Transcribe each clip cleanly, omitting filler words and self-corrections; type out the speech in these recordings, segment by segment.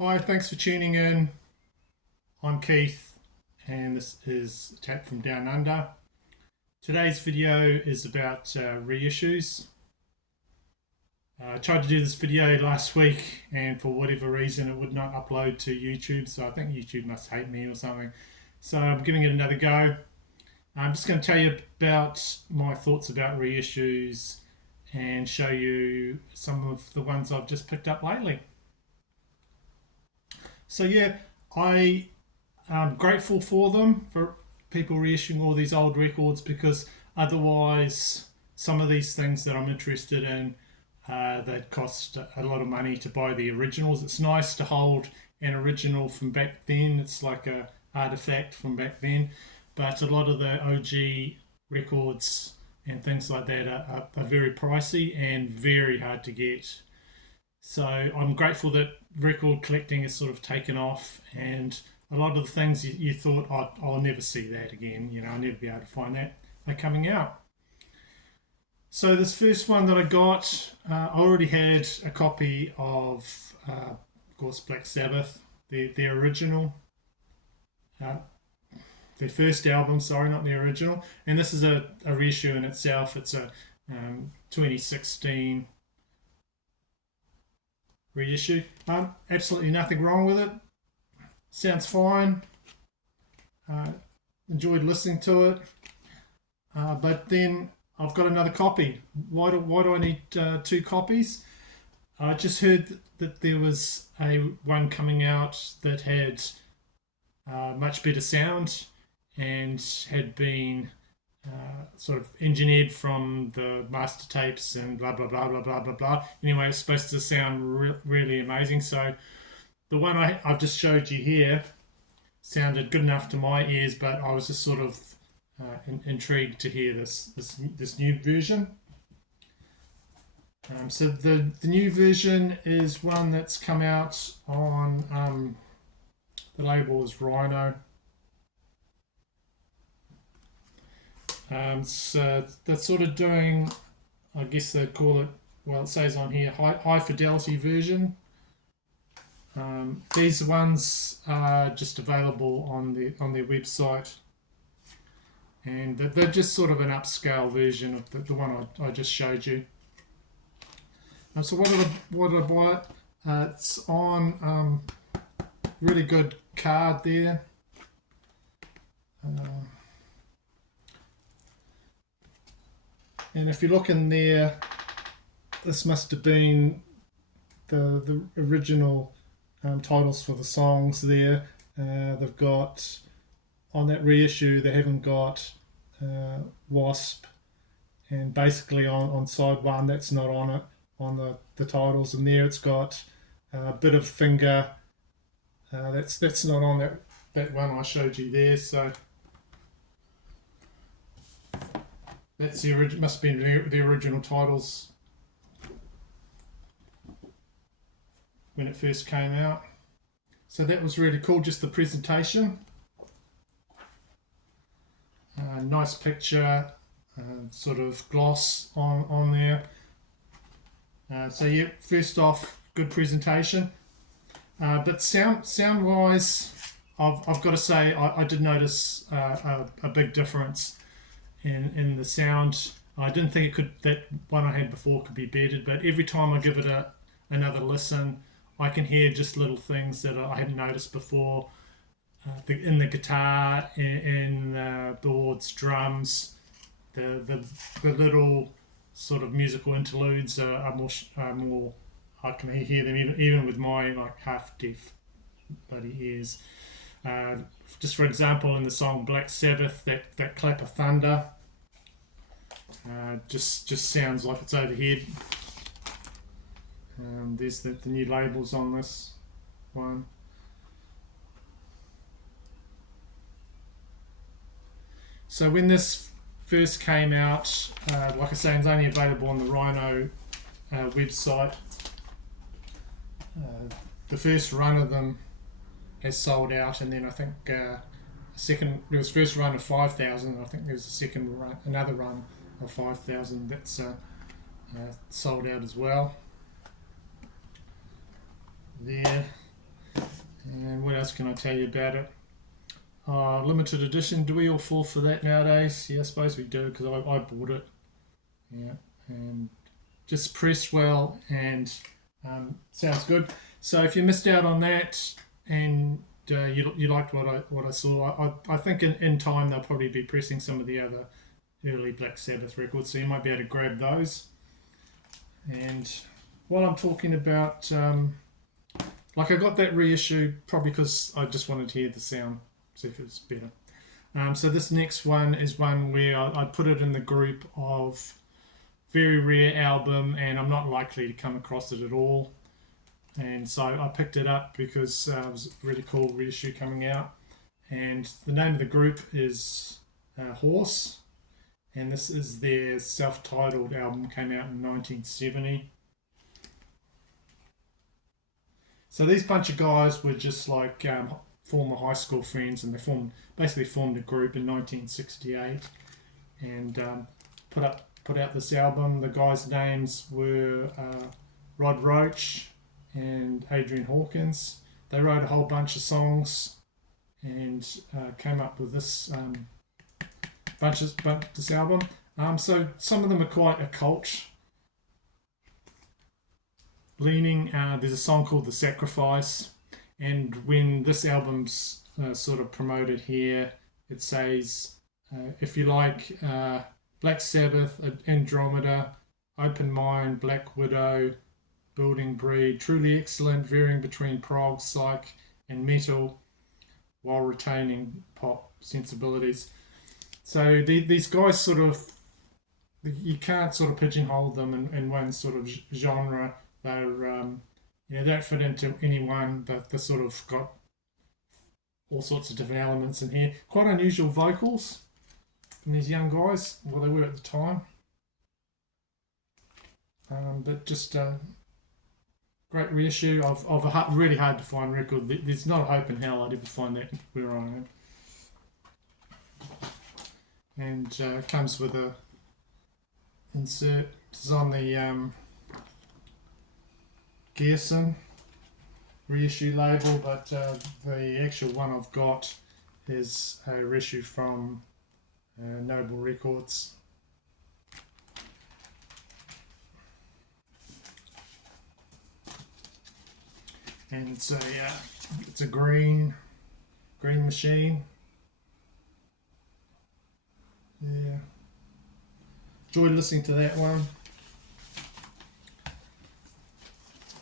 Hi, thanks for tuning in. I'm Keith, and this is Tap from Down Under. Today's video is about reissues. I tried to do this video last week, and for whatever reason, it would not upload to YouTube, so I think YouTube must hate me or something. So I'm giving it another go. I'm just going to tell you about my thoughts about reissues and show you some of the ones I've just picked up lately. So yeah, I'm grateful for them, for people reissuing all these old records, because otherwise some of these things that I'm interested in, that cost a lot of money to buy the originals. It's nice to hold an original from back then. It's like a artifact from back then, but a lot of the OG records and things like that are very pricey and very hard to get. So I'm grateful that record collecting has sort of taken off, and a lot of the things you thought, I'll never see that again, I'll never be able to find that, are coming out. So this first one that I got, I already had a copy of course, Black Sabbath, their original, uh, their first album, sorry, not the original. And this is a reissue in itself. It's a 2016 reissue. Absolutely nothing wrong with it. Sounds fine. Uh, Enjoyed listening to it. But then I've got another copy. Why do I need two copies? I just heard that there was a one coming out that had much better sound and had been sort of engineered from the master tapes and blah blah blah blah blah blah blah. Anyway, it's supposed to sound really amazing. So the one I've just showed you here sounded good enough to my ears, but I was just sort of intrigued to hear this new version. So the new version is one that's come out on the label is Rhino. So that's sort of doing, I guess they'd call it, well, it says on here, high fidelity version. These ones are just available on their website, and they're just sort of an upscale version of the one I just showed you. So what did I buy it? It's on really good card there. And if you look in there, this must have been the original titles for the songs there. They've got, on that reissue, they haven't got Wasp, and basically on side one, that's not on it, on the titles. And there it's got a bit of Finger. That's not on that one I showed you there. So that's the original, must be the original titles when it first came out. So that was really cool, just the presentation. Nice picture, sort of gloss on there. So yeah, first off, good presentation. But sound wise, I've got to say I did notice a big difference in the sound. I didn't think that one I had before could be bettered, but every time I give it another listen, I can hear just little things that I hadn't noticed before. In the guitar, in the boards, drums, the little sort of musical interludes are more. I can hear them even with my like half deaf bloody ears. Just for example, in the song Black Sabbath, that clap of thunder just sounds like it's overhead. There's the new labels on this one. So when this first came out, like I say, it's only available on the Rhino website. The first run of them has sold out, and then I think there was first run of 5,000. I think there's a second run, another run of 5,000 that's sold out as well. There. And what else can I tell you about it? Limited edition. Do we all fall for that nowadays? Yeah, I suppose we do because I bought it. Yeah, and just pressed well and sounds good. So if you missed out on that and you liked what I saw, I think in time they'll probably be pressing some of the other early Black Sabbath records, so you might be able to grab those. And while I'm talking about, like I got that reissue probably because I just wanted to hear the sound, see if it's better. So this next one is one where I put it in the group of very rare album, and I'm not likely to come across it at all. And so I picked it up because it was a really cool reissue coming out. And the name of the group is Horse, and this is their self-titled album, came out in 1970. So these bunch of guys were just like former high school friends, and they basically formed a group in 1968 and put out this album. The guys' names were Rod Roach and Adrian Hawkins. They wrote a whole bunch of songs and came up with this this album. So some of them are quite occult leaning. There's a song called The Sacrifice, and when this album's sort of promoted here, it says, if you like Black Sabbath, Andromeda, Open Mind, Black Widow, Building Breed, truly excellent, varying between prog, psych, and metal while retaining pop sensibilities. So these guys sort of, you can't sort of pigeonhole them in one sort of genre. They're they don't fit into any one, but they've sort of got all sorts of different elements in here. Quite unusual vocals from these young guys, well they were at the time. But just great reissue of a really hard to find record. There's not a hope in hell I'd ever find that where I am. And comes with a insert. It's on the Gerson reissue label, but the actual one I've got is a reissue from Noble Records. And it's a green machine. Yeah, enjoyed listening to that one.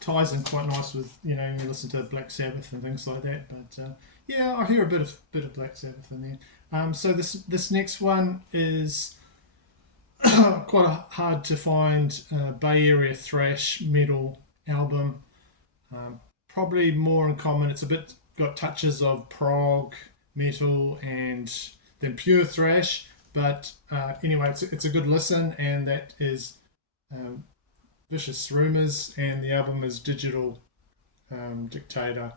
Ties in quite nice with you listen to Black Sabbath and things like that. But yeah, I hear a bit of Black Sabbath in there. So this next one is quite a hard to find Bay Area thrash metal album. Probably more in common. It's a bit got touches of prog, metal, and then pure thrash. But anyway, it's a good listen, and that is Vicious Rumors, and the album is Digital Dictator.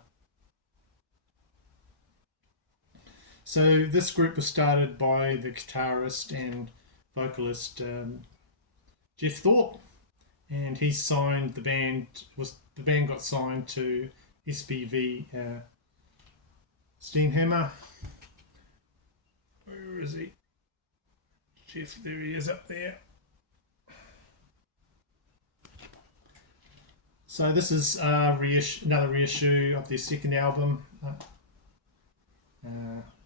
So this group was started by the guitarist and vocalist Jeff Thorpe, and he signed the band. The band got signed to SPV Steenhammer. Where is he? Jeff, there he is up there. So this is another reissue of their second album,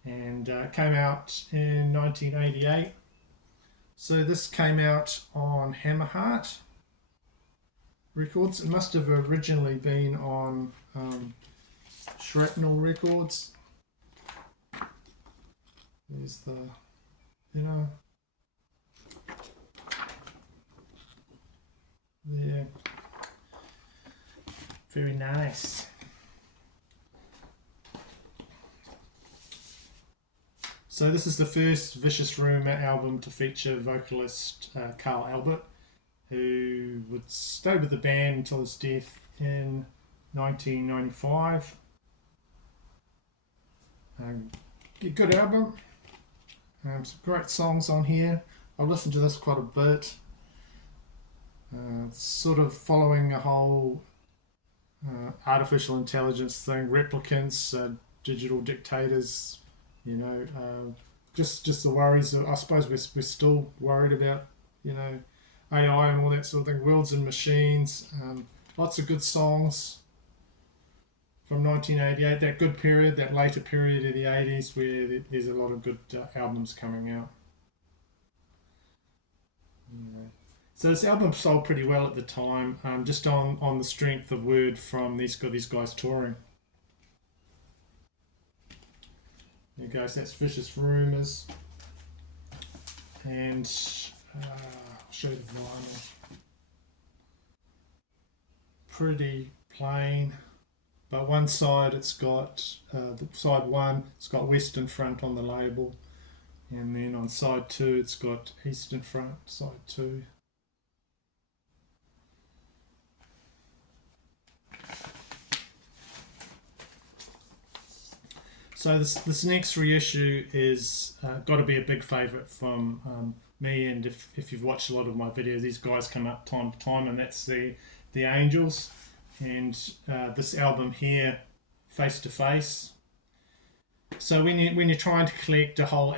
and came out in 1988. So this came out on Hammerheart Records. It must have originally been on Shrapnel Records. There's the there. Very nice. So this is the first Vicious Rumor album to feature vocalist Carl Albert, who would stay with the band until his death in 1995. Good album. Some great songs on here. I've listened to this quite a bit. It's sort of following a whole artificial intelligence thing, replicants, digital dictators, just the worries. I suppose we're still worried about, AI and all that sort of thing. Worlds and Machines, lots of good songs from 1988, that good period, that later period of the 80s where there's a lot of good albums coming out. Yeah. So this album sold pretty well at the time, just on the strength of word from these guys touring. There you go, so that's Vicious Rumours. And I'll show you the vinyl. Pretty plain. But one side it's got, the side one, it's got Western Front on the label. And then on side two, it's got Eastern Front, side two. So this next reissue is got to be a big favourite from me, and if you've watched a lot of my videos, these guys come up time to time, and that's the Angels, and this album here, Face to Face. So when you're trying to collect a whole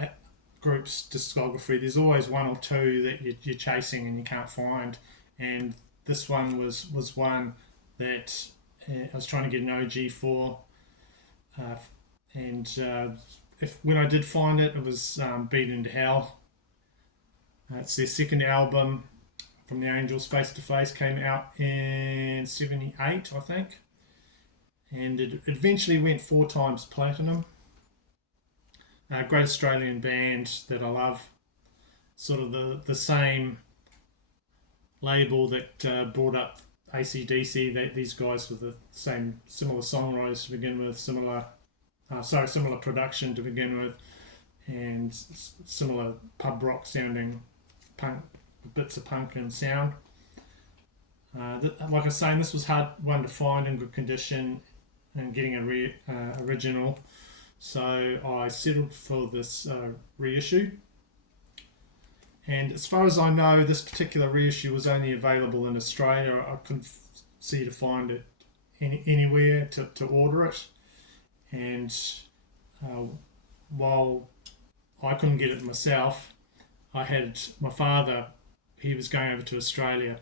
group's discography, there's always one or two that you're chasing and you can't find, and this one was one that I was trying to get an OG for. And if when I did find it, it was Beaten to Hell. It's their second album from the Angels, Face to Face, came out in '78, I think, and it eventually went 4 times platinum. Great Australian band that I love, sort of the same label that brought up AC/DC. These guys were the similar songwriters to begin with, similar production to begin with, and similar pub rock sounding punk, bits of punk and sound. Like I was saying, this was hard one to find in good condition and getting a original, so I settled for this reissue. And as far as I know, this particular reissue was only available in Australia. I couldn't see to find it anywhere to order it. And while I couldn't get it myself, I had my father. He was going over to Australia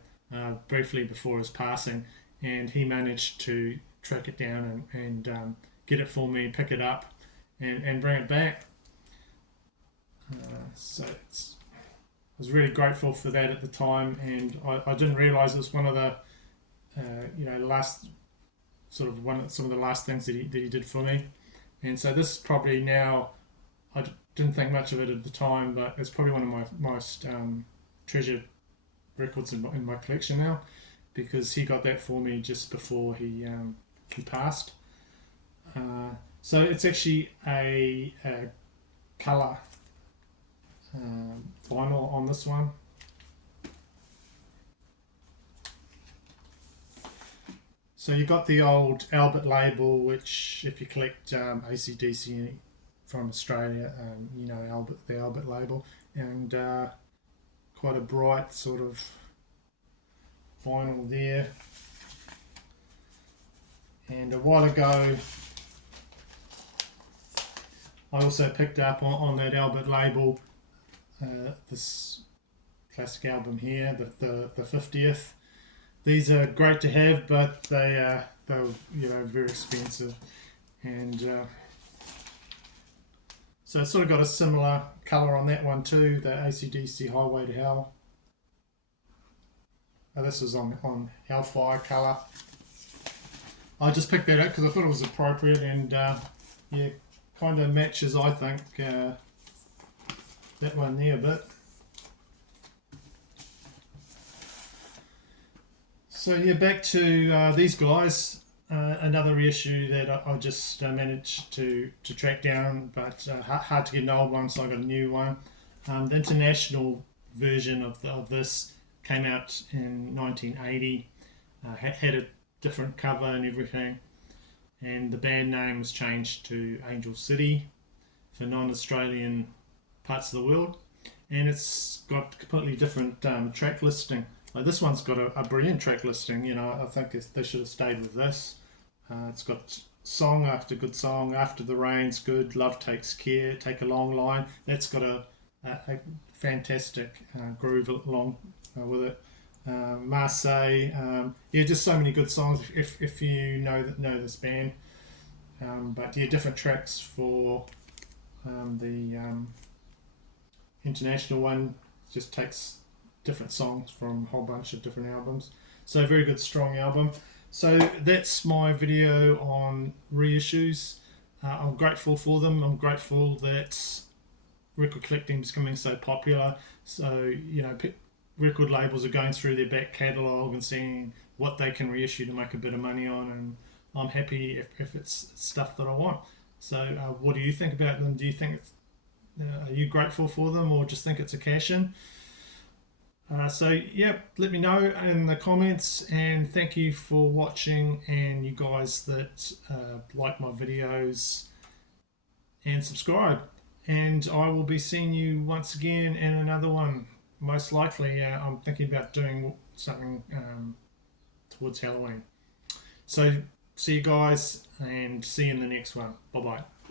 briefly before his passing, and he managed to track it down and get it for me, pick it up, and bring it back. So I was really grateful for that at the time, and I didn't realise it was one of the last some of the last things that he did for me. And so this is probably now, I didn't think much of it at the time, but it's probably one of my most treasured records in my collection now, because he got that for me just before he passed. So it's actually a colour vinyl on this one. So you got the old Albert label, which if you collect AC/DC from Australia, the Albert label, and quite a bright sort of vinyl there. And a while ago, I also picked up on that Albert label this classic album here, the 50th. These are great to have, but they're very expensive, and so it's sort of got a similar colour on that one too, the AC/DC Highway to Hell. This is on Hellfire colour. I just picked that up because I thought it was appropriate, and kind of matches, I think, that one there a bit. So back to these guys. Another reissue that I just managed to track down, but hard to get an old one, so I got a new one. The international version of this came out in 1980. Had a different cover and everything, and the band name was changed to Angel City for non-Australian parts of the world, and it's got completely different track listing. Like this one's got a brilliant track listing. I think they should have stayed with this. It's got song after good song, after the rain's good, love takes care, take a long line. That's got a fantastic groove along with it. Marseille, yeah, just so many good songs if you know this band. But yeah, different tracks for the international one. Just takes different songs from a whole bunch of different albums. So very good, strong album. So that's my video on reissues. I'm grateful for them. I'm grateful that record collecting is becoming so popular. So record labels are going through their back catalogue and seeing what they can reissue to make a bit of money on, and I'm happy if it's stuff that I want. So what do you think about them? Do you think are you grateful for them, or just think it's a cash in? So yeah, let me know in the comments, and thank you for watching, and you guys that like my videos and subscribe, and I will be seeing you once again in another one. Most likely I'm thinking about doing something towards Halloween. So see you guys, and see you in the next one. Bye bye.